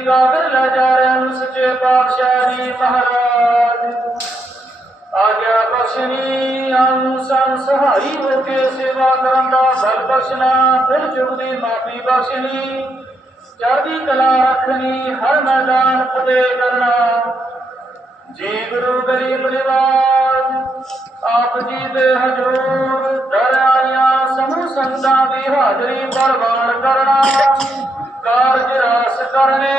ਸ੍ਰੀ ਕਾਦਰ ਲੈ ਜਾ ਰਹੇ ਹਨ ਸੱਚੇ ਪਾਤਸ਼ਾਹ ਜੀ ਮਹਾਰਾਜ। ਆਗਿਆ ਬਖਸ਼ਣੀ ਅਨੁਸਾਰ ਸਹਾਈ ਹੋ ਕੇ ਸੇਵਾ ਕਰਨ ਦਾ ਬਲ ਬਖਸ਼ਣਾ ਫਿਰ ਜੁਗਦੀ ਮਾਫੀ ਬਖਸ਼ਣੀ ਚੜ੍ਹਦੀ ਕਲਾ ਰੱਖਣੀ, ਹਰ ਮੈਦਾਨ ਫਤਿਹ ਕਰਨਾ। ਜੀ ਗੁਰੂ ਗਰੀਬ ਨਿਵਾਜ ਆਪ ਜੀ ਦੇ ਹਜ਼ੂਰ ਦਰਿਆਇਆ ਸਮੂਹ ਸੰਤਾਂ ਦੀ ਹਾਜ਼ਰੀ ਪਰਵਾ ਕਰਨੇ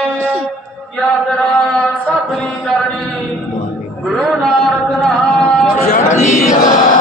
ਯਾਤਰਾ ਸਭਲੀ ਕਰਨੀ ਗੁਰੂ ਨਾਨਕ ਨਾਮ ਚੜ੍ਹਦੀ ਕਲਾ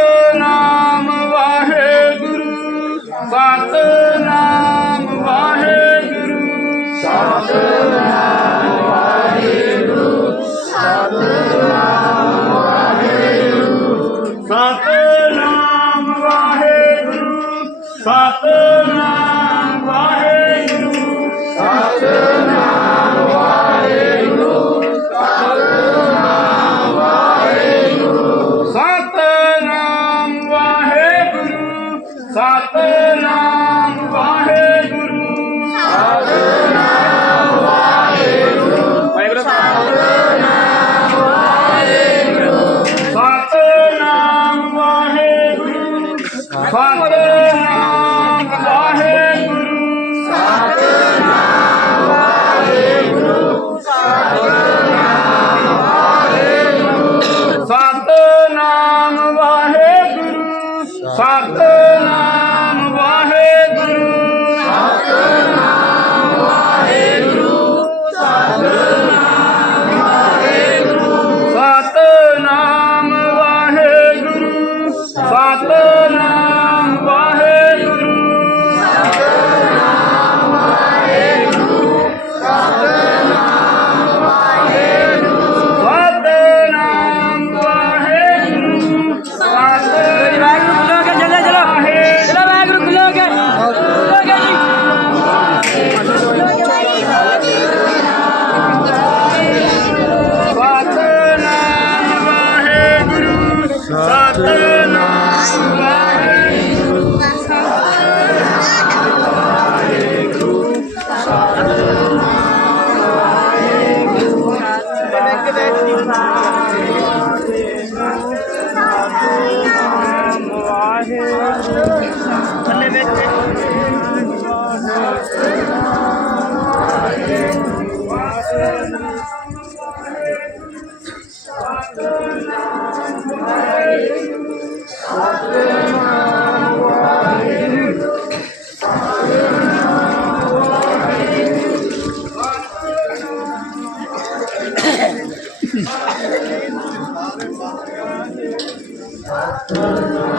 ਸਤਨਾਮ